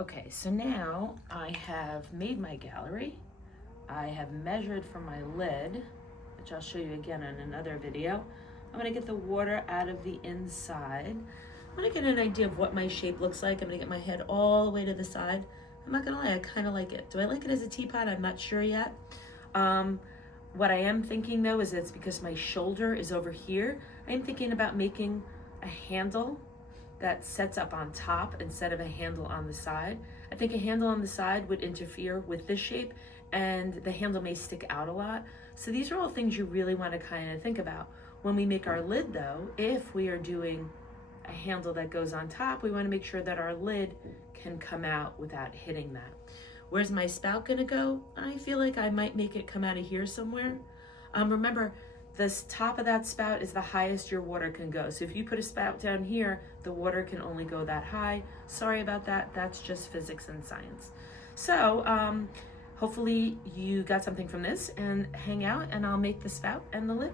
Okay, so now I have made my gallery. I have measured for my lid, which I'll show you again in another video. I'm gonna get the water out of the inside. I'm gonna get an idea of what my shape looks like. I'm gonna get my head all the way to the side. I'm not gonna lie, I kind of like it. Do I like it as a teapot? I'm not sure yet. What I am thinking though is it's because my shoulder is over here. I am thinking about making a handle that sets up on top instead of a handle on the side. I think a handle on the side would interfere with this shape and the handle may stick out a lot. So these are all things you really want to kind of think about. When we make our lid though, if we are doing a handle that goes on top, we want to make sure that our lid can come out without hitting that. Where's my spout gonna go? I feel like I might make it come out of here somewhere. Remember, this top of that spout is the highest your water can go. So if you put a spout down here, the water can only go that high. Sorry about that, that's just physics and science. So hopefully you got something from this, and hang out and I'll make the spout and the lid.